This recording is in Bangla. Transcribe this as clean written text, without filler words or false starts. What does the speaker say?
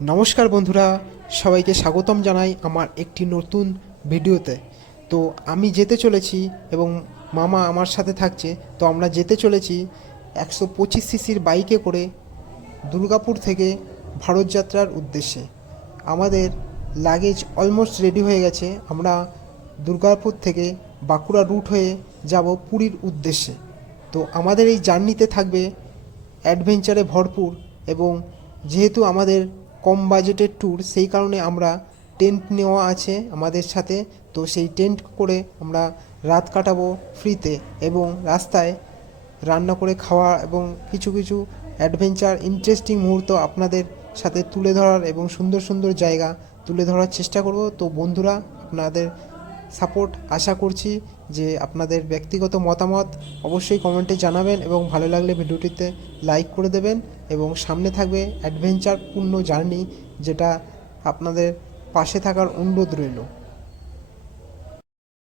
নমস্কার বন্ধুরা, সবাইকে স্বাগতম জানাই আমার একটি নতুন ভিডিওতে। তো আমি যেতে চলেছি এবং মামা আমার সাথে থাকছে। তো আমরা যেতে চলেছি 125 সিসির বাইকে করে দুর্গাপুর থেকে ভারত যাত্রার উদ্দেশ্যে। আমাদের লাগেজ অলমোস্ট রেডি হয়ে গেছে। আমরা দুর্গাপুর থেকে বাঁকুড়া রুট হয়ে যাব পুরীর উদ্দেশ্যে। তো আমাদের এই জার্নিতে থাকবে অ্যাডভেঞ্চারে ভরপুর, এবং যেহেতু আমাদের কম বাজেটের ট্যুর, সেই কারণে আমরা টেন্ট নেওয়া আছে আমাদের সাথে। তো সেই টেন্ট করে আমরা রাত কাটাবো ফ্রিতে, এবং রাস্তায় রান্না করে খাওয়া এবং কিছু কিছু অ্যাডভেঞ্চার ইন্টারেস্টিং মুহূর্ত আপনাদের সাথে তুলে ধরার এবং সুন্দর সুন্দর জায়গা তুলে ধরার চেষ্টা করব। তো বন্ধুরা, আপনাদের সাপোর্ট আশা করছি, যে আপনাদের ব্যক্তিগত মতামত অবশ্যই কমেন্টে জানাবেন, এবং ভালো লাগলে ভিডিওটিতে লাইক করে দেবেন। এবং সামনে থাকবে অ্যাডভেঞ্চারপূর্ণ জার্নি, যেটা আপনাদের পাশে থাকার অনুরোধ রইল।